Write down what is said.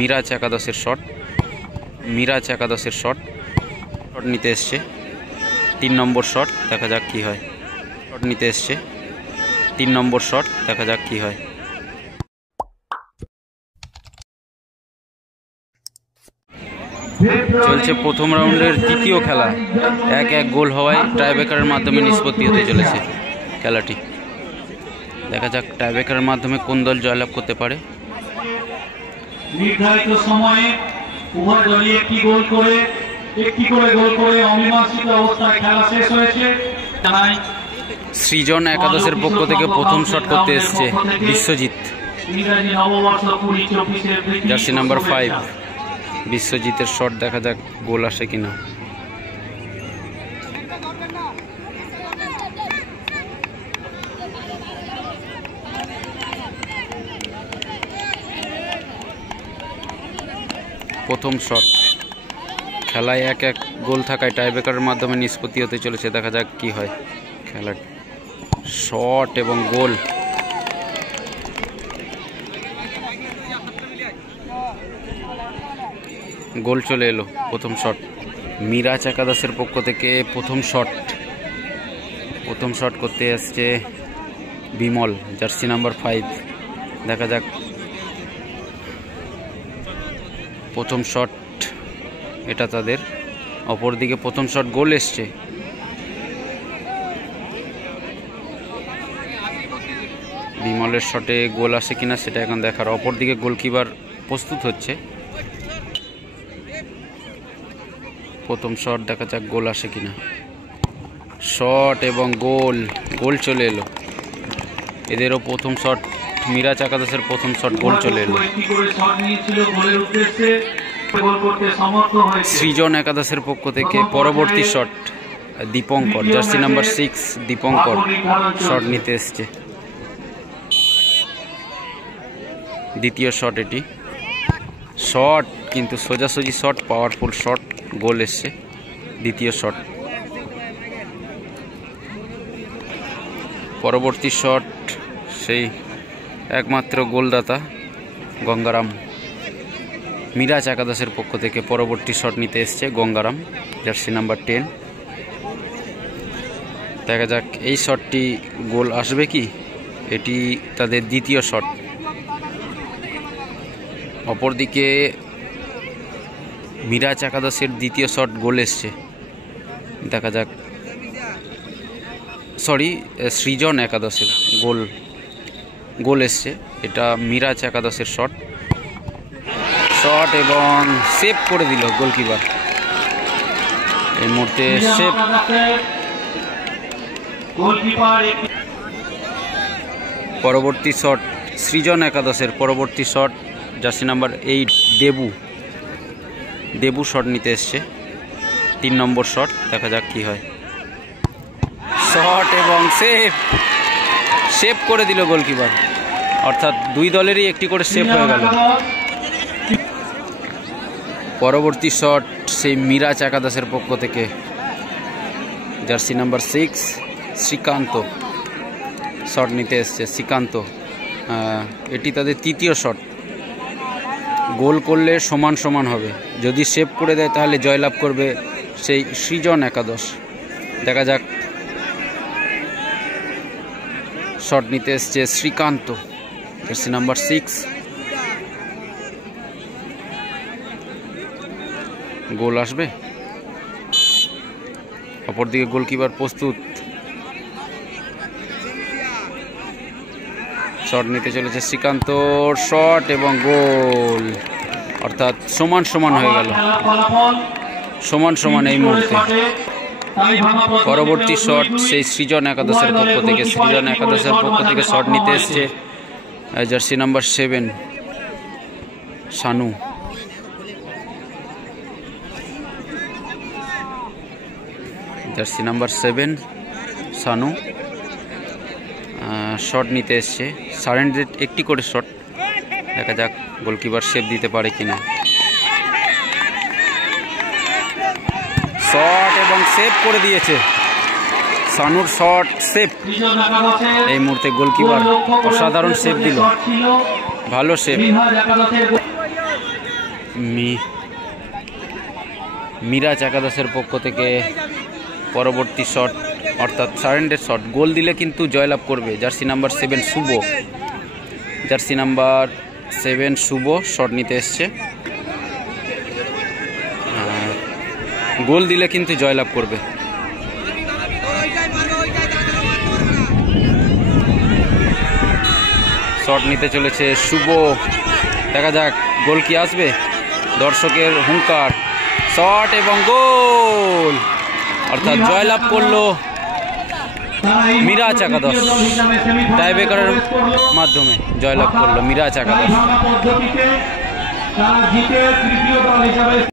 মিরাজ একাদশের শট, মিরাজ একাদশের shot shot নিতে এসছে 3 নম্বর শট, দেখা যাক কি হয়। শট নিতে এসছে 3 নম্বর শট, দেখা যাক কি হয়। চলছে প্রথম রাউন্ডের তৃতীয় খেলা। 1-1 গোল হওয়ায় টাইব্রেকারের মাধ্যমে নিষ্পত্তি হতে চলেছে খেলাটি। দেখা যাক টাইব্রেকারের মাধ্যমে কোন দল জয়লাভ করতে পারে। নির্ধারিত সময়ে উভয় দলই একটি করে গোল করে অমীমাংসিত অবস্থায় খেলা শেষ হয়েছে। সৃজন একাদশের পক্ষ থেকে প্রথম শট করতে এসছে বিশ্বজিৎ, জার্সি নাম্বার 5। বিশ্বজিতের শট, দেখা যাক গোল আসে কিনা। প্রথম শট, খেলায় 1-1 গোল থাকায় টাইব্রেকারের মাধ্যমে নিষ্পত্তি হতে চলেছে। দেখা যাক কি হয় খেলার। শট এবং গোল। গোল চলে এলো। প্রথম শট মিরাজ একাদশের পক্ষ থেকে প্রথম শট করতে আসছে বিমল, জার্সি নাম্বার 5। দেখা যাক প্রথম শট এটা তাদের। অপরদিকে প্রথম শট গোল এসছে। বিমলের শটে গোল আসে কিনা সেটা এখন দেখার। অপরদিকে গোলকিপার প্রস্তুত হচ্ছে। প্রথম শট, দেখা যাক গোল আসে কিনা। শট এবং গোল চলে এলো। এদেরও প্রথম শট, মিরাজ একাদশের প্রথম শট, গোল চলে এলো। সৃজন একাদশের পক্ষ থেকে পরবর্তী shot Dipankar, jersey number 6 Dipankar shot নিতে এসছে। দ্বিতীয় শট এটি। শট কিন্তু সোজাসুজি শট, পাওয়ারফুল শট, গোল এসছে। দ্বিতীয় শট। পরবর্তী শট সেই একমাত্র গোলদাতা গঙ্গারাম। মিরাজ একাদশের পক্ষ থেকে পরবর্তী শট নিতে এসছে গঙ্গারাম, জার্সি নাম্বার 10। দেখা যাক এই শটটি গোল আসবে কি। এটি তাদের দ্বিতীয় শট। অপরদিকে মিরাজ একাদশের দ্বিতীয় শট গোল এসছে। দেখা যাক, সৃজন একাদশের গোল এসছে। এটা মিরাজ একাদশের শট এবং সেভ করে দিল গোলকিপার। এই মুহূর্তে সেভ। পরবর্তী শট সৃজন একাদশের পরবর্তী shot, jersey number 8 Debu shot নিতে এসছে। 3 নম্বর শট, দেখা যাক কি হয়। শট এবং সেভ করে দিল গোলকিপার। অর্থাৎ দুই দলেরই একটি করে সেভ হয়ে গেল। পরবর্তী শট সেই মিরাজ একাদশের পক্ষ থেকে, জার্সি নাম্বার 6 শ্রীকান্ত শট নিতে এসছে। শ্রীকান্ত, এটি তাদের তৃতীয় শট। গোল করলে সমান হবে, যদি সেভ করে দেয় তাহলে জয়লাভ করবে সেই সৃজন একাদশ। দেখা যাক। শট নিতে এসছে শ্রীকান্ত, জার্সি নাম্বার 6। গোল আসবে। অপরদিকে গোলকিপার প্রস্তুত। শট নিতে চলেছে শ্রীকান্ত, শট এবং গোল। অর্থাৎ সমান হয়ে গেল, সমান এই মুহূর্তে। পরবর্তী শট সেই সৃজন একাদশের পক্ষ থেকে শট নিতে এসছে jersey number 7 Shanu. Jersey number 7 Shanu shot নিতে এসছে। সারেন্ডার একটি করে শট। দেখা যাক গোলকিপার সেভ দিতে পারে কিনা। শট এবং সেভ করে দিয়েছে। শানুর শট সেভ। এই মুহূর্তে গোলকিপার অসাধারণ সেভ দিল, ভালো সেভ। মিরাজ একাদশের পক্ষ থেকে পরবর্তী শট অর্থাৎ সারেন্ডার শট, গোল দিলে কিন্তু জয়লাভ করবে জার্সি নাম্বার 7 শুভ। জার্সি নাম্বার 7 শুভ শট নিতে এসছে, গোল দিলে কিন্তু জয়লাভ করবে। শট নিতে চলেছে শুভ, দেখা যাক গোল কি আসবে। দর্শকের হুঙ্কার, শট এবং গোল, অর্থাৎ জয়লাভ করলো মিরাজ একাদশ। টাইব্রেকারের মাধ্যমে জয়লাভ করলো মিরাজ একাদশ।